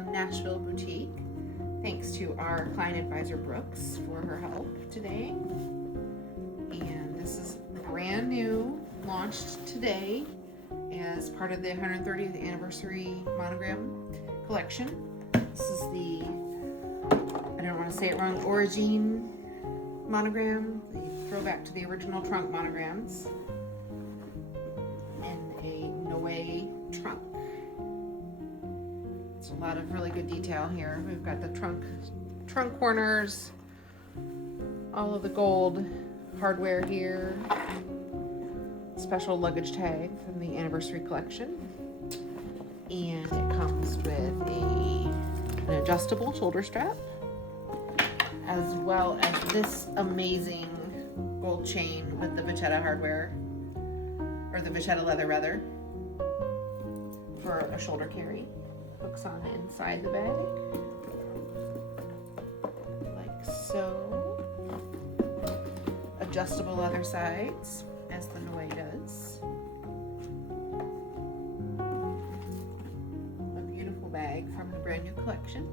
Nashville boutique. Thanks to our client advisor Brooks for her help today. And this is brand new, launched today as part of the 130th Anniversary Monogram collection. This is the, I don't want to say it wrong, Origine Monogram, the throwback to the original trunk monograms, and a Noé Trunk. It's a lot of really good detail here. We've got the trunk corners, all of the gold hardware here, special luggage tag from the anniversary collection, and it comes with an adjustable shoulder strap, as well as this amazing gold chain with the vachetta hardware, or the vachetta leather rather, for a shoulder carry. Hooks on inside the bag, like so. Adjustable leather sides, as the Noé does. A beautiful bag from the brand new collection.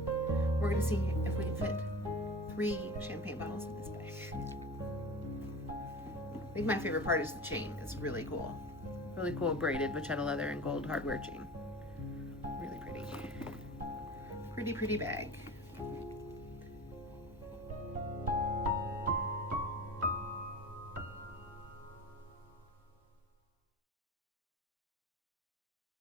We're going to see if we can fit 3 champagne bottles in this bag. I think my favorite part is the chain. It's really cool. Really cool braided vachetta leather and gold hardware chain. Really pretty. Pretty bag.